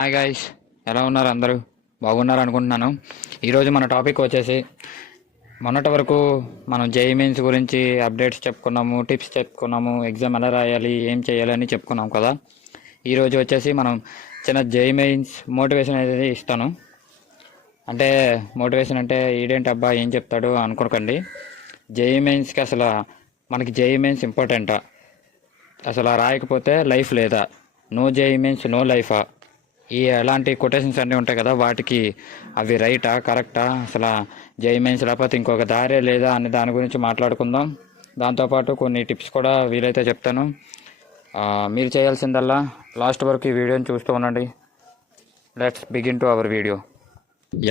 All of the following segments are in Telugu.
హాయ్ గాయ్స్, ఎలా ఉన్నారు? అందరూ బాగున్నారు అనుకుంటున్నాను. ఈరోజు మన టాపిక్ వచ్చేసి మొన్నటి వరకు మనం జేఈ మెయిన్స్ గురించి అప్డేట్స్ చెప్పుకున్నాము, టిప్స్ చెప్పుకున్నాము, ఎగ్జామ్ ఎలా రాయాలి, ఏం చేయాలి అని చెప్పుకున్నాం కదా. ఈరోజు వచ్చేసి మనం చిన్న జేఈ మెయిన్స్ మోటివేషన్ అనేది ఇస్తాను. అంటే మోటివేషన్ అంటే ఈడేంటి అబ్బా ఏం చెప్తాడు అనుకోకండి. జేఈ మెయిన్స్కి అసలు మనకి జేఈ మెయిన్స్ ఇంపార్టెంటా, అసలు రాయకపోతే లైఫ్ లేదా, నో జేఈ మెయిన్స్ నో లైఫా, ఈ ఎలాంటి కొటేషన్స్ అన్నీ ఉంటాయి కదా, వాటికి అవి రైటా కరెక్టా, అసలు జేఈ మెయిన్స్ లేకపోతే ఇంకొక దారే లేదా అనే దాని గురించి మాట్లాడుకుందాం. దాంతోపాటు కొన్ని టిప్స్ కూడా వీలైతే చెప్తాను. మీరు చేయాల్సిందల్లా లాస్ట్ వరకు ఈ వీడియోని చూస్తూ ఉండండి. Let's begin to our video.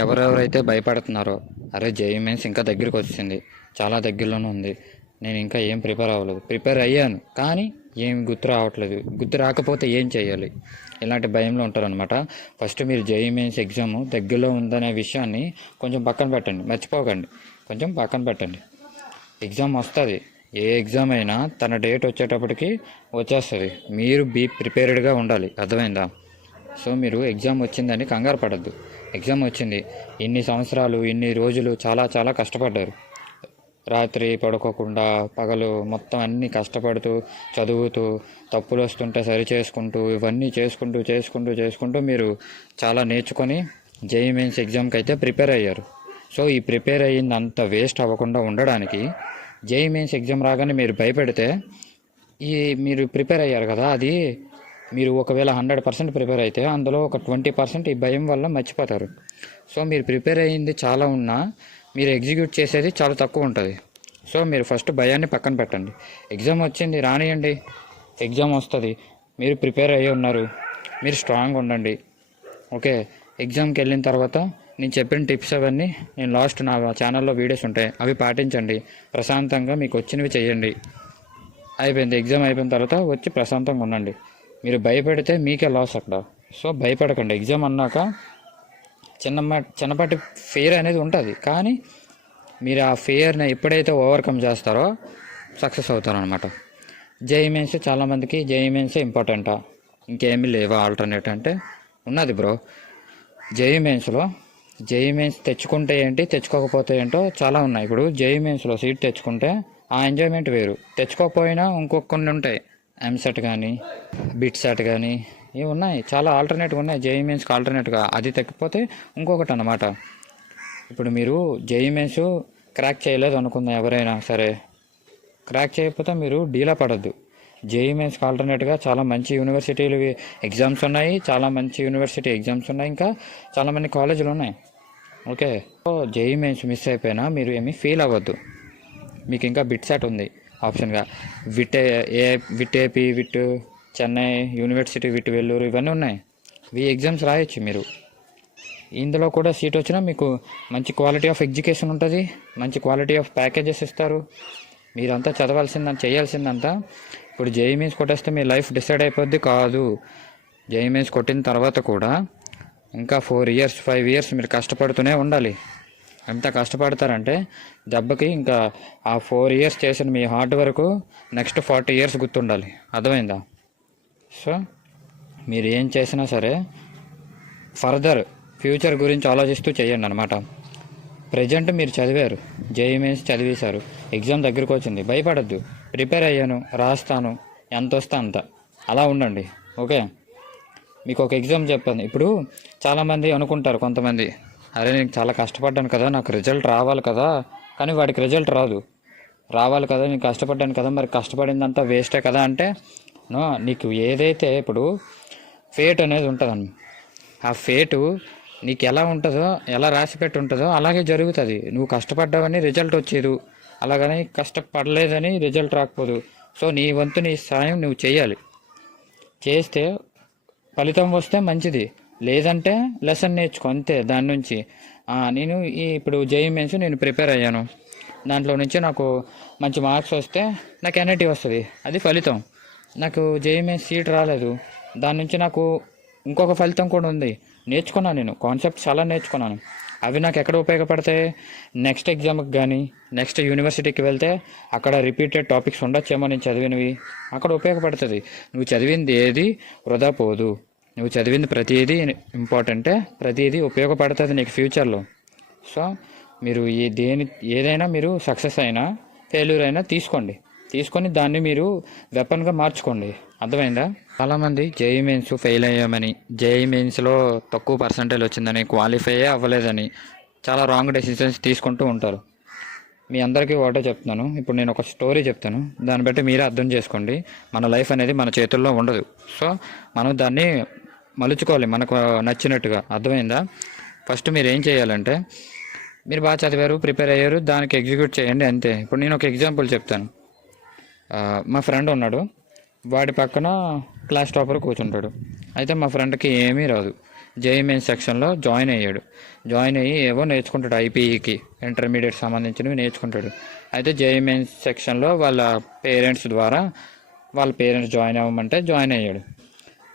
ఎవరెవరైతే భయపడుతున్నారో, అరే జేఈ మెయిన్స్ ఇంకా దగ్గరికి వచ్చింది, చాలా దగ్గరలోనే ఉంది, నేను ఇంకా ఏం ప్రిపేర్ అవ్వలేదు, ప్రిపేర్ అయ్యాను కానీ ఏం గుర్తు రావట్లేదు, గుర్తు రాకపోతే ఏం చేయాలి, ఇలాంటి భయంలో ఉంటారనమాట. ఫస్ట్ మీరు జేఈ మెయిన్స్ ఎగ్జామ్ దగ్గరలో ఉందనే విషయాన్ని కొంచెం పక్కన పెట్టండి, మర్చిపోకండి, కొంచెం పక్కన పెట్టండి. ఎగ్జామ్ వస్తుంది, ఏ ఎగ్జామ్ అయినా తన డేట్ వచ్చేటప్పటికి వచ్చేస్తుంది. మీరు బీ ప్రిపేర్డ్గా ఉండాలి, అర్థమైందా? సో మీరు ఎగ్జామ్ వచ్చిందని కంగారు పడద్దు. ఎగ్జామ్ వచ్చింది, ఇన్ని సంవత్సరాలు ఇన్ని రోజులు చాలా చాలా కష్టపడ్డారు, రాత్రి పడుకోకుండా పగలు మొత్తం అన్నీ కష్టపడుతూ చదువుతూ తప్పులు వస్తుంటే సరి చేసుకుంటూ ఇవన్నీ చేసుకుంటూ చేసుకుంటూ చేసుకుంటూ మీరు చాలా నేర్చుకొని జేఈ మెయిన్స్ ఎగ్జామ్కి అయితే ప్రిపేర్ అయ్యారు. సో ఈ ప్రిపేర్ అయ్యిందంత వేస్ట్ అవ్వకుండా ఉండడానికి జేఈ మెయిన్స్ ఎగ్జామ్ రాగానే మీరు భయపెడితే ఈ మీరు ప్రిపేర్ అయ్యారు కదా, అది మీరు ఒకవేళ 100% ప్రిపేర్ అయితే అందులో ఒక 20% ఈ భయం వల్ల మర్చిపోతారు. సో మీరు ప్రిపేర్ అయ్యింది చాలా ఉన్నా మీరు ఎగ్జిక్యూట్ చేసేది చాలా తక్కువ ఉంటుంది. సో మీరు ఫస్ట్ భయాన్ని పక్కన పెట్టండి. ఎగ్జామ్ వచ్చింది, రానియండి, ఎగ్జామ్ వస్తుంది, మీరు ప్రిపేర్ అయ్యి ఉన్నారు, మీరు స్ట్రాంగ్ ఉండండి. ఓకే, ఎగ్జామ్కి వెళ్ళిన తర్వాత నేను చెప్పిన టిప్స్ అవన్నీ నేను లాస్ట్ నా ఛానల్లో వీడియోస్ ఉంటాయి, అవి పాటించండి. ప్రశాంతంగా మీకు వచ్చినవి చేయండి. అయిపోయింది, ఎగ్జామ్ అయిపోయిన తర్వాత వచ్చి ప్రశాంతంగా ఉండండి. మీరు భయపెడితే మీకే లాస్ అక్కడ. సో భయపడకండి. ఎగ్జామ్ అన్నాక చిన్నపాటి ఫియర్ అనేది ఉంటుంది, కానీ మీరు ఆ ఫియర్ని ఎప్పుడైతే ఓవర్కమ్ చేస్తారో సక్సెస్ అవుతారనమాట. జేఈ మెయిన్స్ చాలామందికి జేఈ మెయిన్సే ఇంపార్టెంటా, ఇంకేమీ లేవా ఆల్టర్నేట్ అంటే ఉన్నది బ్రో. జేఈ మెయిన్స్ తెచ్చుకుంటే ఏంటి, తెచ్చుకోకపోతే ఏంటో చాలా ఉన్నాయి. ఇప్పుడు జేఈ మెయిన్స్లో సీట్ తెచ్చుకుంటే ఆ ఎంజాయ్మెంట్ వేరు, తెచ్చుకోకపోయినా ఇంకొక కొన్ని ఉంటాయి, ఎంసెట్ కానీ బిట్ సెట్ కానీ ఇవి ఉన్నాయి, చాలా ఆల్టర్నేట్గా ఉన్నాయి జేఈ మెయిన్స్కి ఆల్టర్నేట్గా. అది తగ్గిపోతే ఇంకొకటి అన్నమాట. ఇప్పుడు మీరు జేఈ మెయిన్స్ క్రాక్ చేయలేదు అనుకుందాం, ఎవరైనా సరే క్రాక్ చేయకపోతే మీరు డీలా పడద్దు. జేఈ మెయిన్స్కి ఆల్టర్నేట్గా చాలా మంచి యూనివర్సిటీలు ఎగ్జామ్స్ ఉన్నాయి, చాలా మంచి యూనివర్సిటీ ఎగ్జామ్స్ ఉన్నాయి, ఇంకా చాలామంది కాలేజీలు ఉన్నాయి. Okay, so JEE mains miss అయిపోయినా మీరు ఏమీ ఫీల్ అవ్వద్దు. మీకు ఇంకా బిట్ సెట్ ఉంది ఆప్షన్గా, విట్ ఏపీ, విట్ చెన్నై యూనివర్సిటీ, విట్ వెల్లూరు, ఇవన్నీ ఉన్నాయి. ఈ ఎగ్జామ్స్ రాయొచ్చు మీరు. ఇందులో కూడా సీట్ వచ్చినా మీకు మంచి క్వాలిటీ ఆఫ్ ఎడ్యుకేషన్ ఉంటుంది, మంచి క్వాలిటీ ఆఫ్ ప్యాకేజెస్ ఇస్తారు. మీరంతా చేయాల్సిందంతా ఇప్పుడు జేఈ మెయిన్స్ కొట్టేస్తే మీ లైఫ్ డిసైడ్ అయిపోద్ది కాదు. జేఈ మెయిన్స్ కొట్టిన తర్వాత కూడా ఇంకా 4 years 5 years మీరు కష్టపడుతూనే ఉండాలి. ఎంత కష్టపడతారంటే దెబ్బకి ఇంకా ఆ 4 years చేసిన మీ హార్డ్ వర్క్ నెక్స్ట్ 40 years గుర్తుండాలి, అర్థమైందా? సో మీరు ఏం చేసినా సరే ఫర్దర్ ఫ్యూచర్ గురించి ఆలోచిస్తూ చేయండి అనమాట. ప్రజెంట్ మీరు చదివారు, జేఈ మెయిన్స్ చదివేశారు, ఎగ్జామ్ దగ్గరికి వచ్చింది, భయపడద్దు. ప్రిపేర్ అయ్యాను, రాస్తాను, ఎంత వస్తే అంత, అలా ఉండండి. ఓకే, మీకు ఒక ఎగ్జామ్ చెప్పాను. ఇప్పుడు చాలామంది అనుకుంటారు, కొంతమంది, అరే నేను చాలా కష్టపడ్డాను కదా, నాకు రిజల్ట్ రావాలి కదా, కానీ వాడికి రిజల్ట్ రావాలి కదా, నేను కష్టపడ్డాను కదా, మరి కష్టపడిందంతా వేస్టే కదా అంటే నో. నీకు ఏదైతే ఇప్పుడు ఫేట్ అనేది ఉంటుందన్న, ఆ ఫేటు నీకు ఎలా ఉంటుందో, ఎలా రాసిపెట్టి ఉంటుందో అలాగే జరుగుతుంది. నువ్వు కష్టపడ్డావని రిజల్ట్ వచ్చేది, అలాగని కష్టపడలేదని రిజల్ట్ రాకపోదు. సో నీ వంతు నీ సాయం నువ్వు చేయాలి, చేస్తే ఫలితం వస్తే మంచిది, లేదంటే లెసన్ నేర్చుకో అంతే. దాని నుంచి నేను ఇప్పుడు జేఈ మెయిన్స్ నేను ప్రిపేర్ అయ్యాను, దాంట్లో నుంచి నాకు మంచి మార్క్స్ వస్తే నాకు ఎన్ఐటీ వస్తుంది, అది ఫలితం. నాకు జేఈ మెయిన్స్ సీట్ రాలేదు, దాని నుంచి నాకు ఇంకొక ఫలితం కూడా ఉంది, నేర్చుకున్నాను, నేను కాన్సెప్ట్ చాలా నేర్చుకున్నాను. అవి నాకు ఎక్కడ ఉపయోగపడతాయి, నెక్స్ట్ ఎగ్జామ్కి కానీ నెక్స్ట్ యూనివర్సిటీకి వెళ్తే అక్కడ రిపీటెడ్ టాపిక్స్ ఉండొచ్చేమో నేను చదివినవి, అక్కడ ఉపయోగపడుతుంది. నువ్వు చదివింది ఏది వృధా పోదు. నువ్వు చదివింది ప్రతిదీ ఇంపార్టెంటే, ప్రతిదీ ఉపయోగపడుతుంది నీకు ఫ్యూచర్లో. సో మీరు ఏదైనా మీరు సక్సెస్ అయినా ఫెయిల్యూర్ అయినా తీసుకొని దాన్ని మీరు వెపన్గా మార్చుకోండి. అర్థమైందా? చాలామంది జేఈఈ మెయిన్స్ ఫెయిల్ అయ్యామని, జేఈఈ మెయిన్స్లో తక్కువ పర్సంటేజ్ వచ్చిందని, క్వాలిఫై అవ్వలేదని చాలా రాంగ్ డెసిషన్స్ తీసుకుంటూ ఉంటారు. మీ అందరికీ ఒకటే చెప్తున్నాను. ఇప్పుడు నేను ఒక స్టోరీ చెప్తాను, దాన్ని బట్టి మీరే అర్థం చేసుకోండి. మన లైఫ్ అనేది మన చేతుల్లో ఉండదు. సో మనం దాన్ని మలుచుకోవాలి మనకు నచ్చినట్టుగా. అర్థమైందా? ఫస్ట్ మీరు ఏం చేయాలంటే, మీరు బాగా చదివారు, ప్రిపేర్ అయ్యారు, దానికి ఎగ్జిక్యూట్ చేయండి అంతే. ఇప్పుడు నేను ఒక ఎగ్జాంపుల్ చెప్తాను. మా ఫ్రెండ్ ఉన్నాడు, వాడి పక్కన క్లాస్ టాపర్ కూర్చుంటాడు. అయితే మా ఫ్రెండ్కి ఏమీ రాదు. జేఈఈ మెయిన్స్ సెక్షన్లో జాయిన్ అయ్యి ఏవో నేర్చుకుంటాడు, ఐపీఈకి ఇంటర్మీడియట్ సంబంధించినవి నేర్చుకుంటాడు. అయితే జేఈఈ మెయిన్స్ సెక్షన్లో వాళ్ళ పేరెంట్స్ జాయిన్ అవ్వమంటే జాయిన్ అయ్యాడు.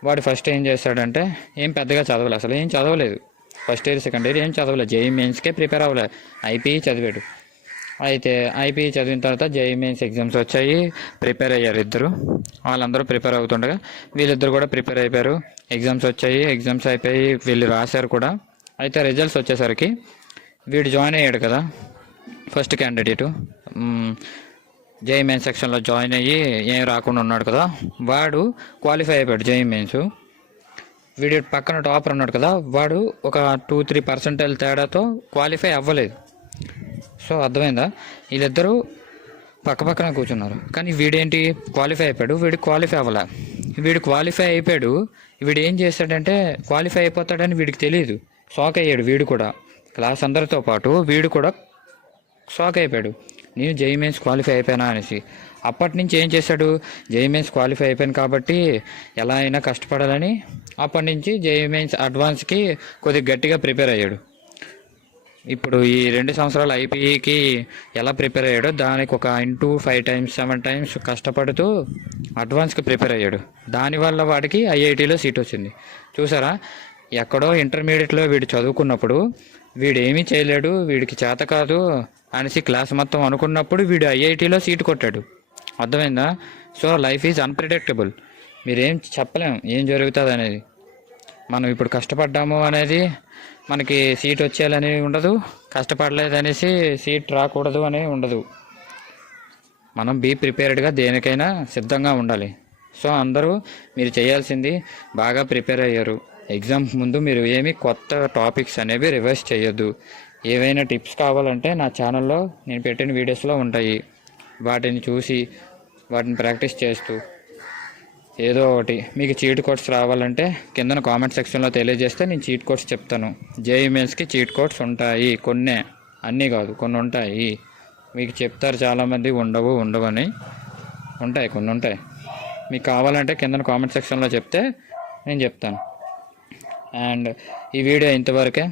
వాడు ఫస్ట్ ఏం చేస్తాడంటే, ఏం పెద్దగా చదవలేదు, అసలు ఏం చదవలేదు. ఫస్ట్ ఇయర్ సెకండ్ ఇయర్ ఏం చదవలేదు, జేఈఈ మెయిన్స్కే ప్రిపేర్ అవ్వలేదు, ఐపీఈ చదివాడు. అయితే ఐపీఈ చదివిన తర్వాత జేఈఈ మెయిన్స్ ఎగ్జామ్స్ వచ్చాయి, ప్రిపేర్ అయ్యారు ఇద్దరు. వాళ్ళందరూ ప్రిపేర్ అవుతుండగా వీళ్ళిద్దరు కూడా ప్రిపేర్ అయిపోయారు. ఎగ్జామ్స్ వచ్చాయి, ఎగ్జామ్స్ అయిపోయి వీళ్ళు రాశారు కూడా. అయితే రిజల్ట్స్ వచ్చేసరికి వీడు జాయిన్ అయ్యాడు కదా, ఫస్ట్ క్యాండిడేటు, జేఈఈ మెయిన్స్ సెక్షన్లో జాయిన్ అయ్యి ఏం రాకుండా ఉన్నాడు కదా, వాడు క్వాలిఫై అయిపోయాడు జేఈఈ మెయిన్స్. వీడి పక్కన టాపర్ ఉన్నాడు కదా, వాడు ఒక 2-3% తేడాతో క్వాలిఫై అవ్వలేదు. సో అర్థమైందా? వీళ్ళిద్దరూ పక్కన కూర్చున్నారు. కానీ వీడేంటి క్వాలిఫై అయిపోయాడు, వీడు క్వాలిఫై అవ్వలే. వీడు క్వాలిఫై అయిపోయాడు, వీడు ఏం చేస్తాడంటే క్వాలిఫై అయిపోతాడని వీడికి తెలియదు, షాక్ అయ్యాడు. వీడు కూడా క్లాస్ అందరితో పాటు వీడు కూడా షాక్ అయిపోయాడు, నేను జేఈఈ మెయిన్స్ క్వాలిఫై అయిపోయినా అనేసి. అప్పటి నుంచి ఏం చేశాడు, జేఈఈ మెయిన్స్ క్వాలిఫై అయిపోయాను కాబట్టి ఎలా అయినా కష్టపడాలని అప్పటి నుంచి జేఈఈ మెయిన్స్ అడ్వాన్స్కి కొద్దిగా గట్టిగా ప్రిపేర్ అయ్యాడు. ఇప్పుడు ఈ 2 సంవత్సరాలు ఐపీఈకి ఎలా ప్రిపేర్ అయ్యాడో దానికి ఒక 5 times 7 times కష్టపడుతూ అడ్వాన్స్కి ప్రిపేర్ అయ్యాడు. దానివల్ల వాడికి ఐఐటీలో సీట్ వచ్చింది. చూసారా? ఎక్కడో ఇంటర్మీడియట్లో వీడు చదువుకున్నప్పుడు వీడు ఏమీ చేయలేడు, వీడికి చేత కాదు అనేసి క్లాస్ మొత్తం అనుకున్నప్పుడు వీడు ఐఐటీలో సీట్ కొట్టాడు. అర్థమైందా? So life is unpredictable. మీరేం చెప్పలేం ఏం జరుగుతుంది అనేది. మనం ఇప్పుడు కష్టపడ్డాము అనేది మనకి సీట్ వచ్చేయాలని ఉండదు, కష్టపడలేదనేసి సీట్ రాకూడదు అని ఉండదు. మనం బీ ప్రిపేర్డ్గా దేనికైనా సిద్ధంగా ఉండాలి. సో అందరూ మీరు చేయాల్సింది బాగా ప్రిపేర్ అయ్యారు. ఎగ్జామ్ ముందు మీరు ఏమి కొత్త టాపిక్స్ అనేవి రివైజ్ చేయొద్దు. ఏవైనా టిప్స్ కావాలంటే నా ఛానల్లో నేను పెట్టిన వీడియోస్లో ఉంటాయి, వాటిని చూసి వాటిని ప్రాక్టీస్ చేస్తూ ఏదో ఒకటి. మీకు చీట్ కోడ్స్ రావాలంటే కింద కామెంట్ సెక్షన్లో తెలియజేస్తే నేను చీట్ కోడ్స్ చెప్తాను. జేఈఈ మెయిన్స్కి చీట్ కోడ్స్ ఉంటాయి, కొన్నే, అన్నీ కాదు, కొన్ని ఉంటాయి. మీకు చెప్తారు చాలామంది ఉండవని, ఉంటాయి, కొన్ని ఉంటాయి. మీకు కావాలంటే కింద కామెంట్ సెక్షన్లో చెప్తే నేను చెప్తాను. అండ్ ఈ వీడియో ఇంతవరకే.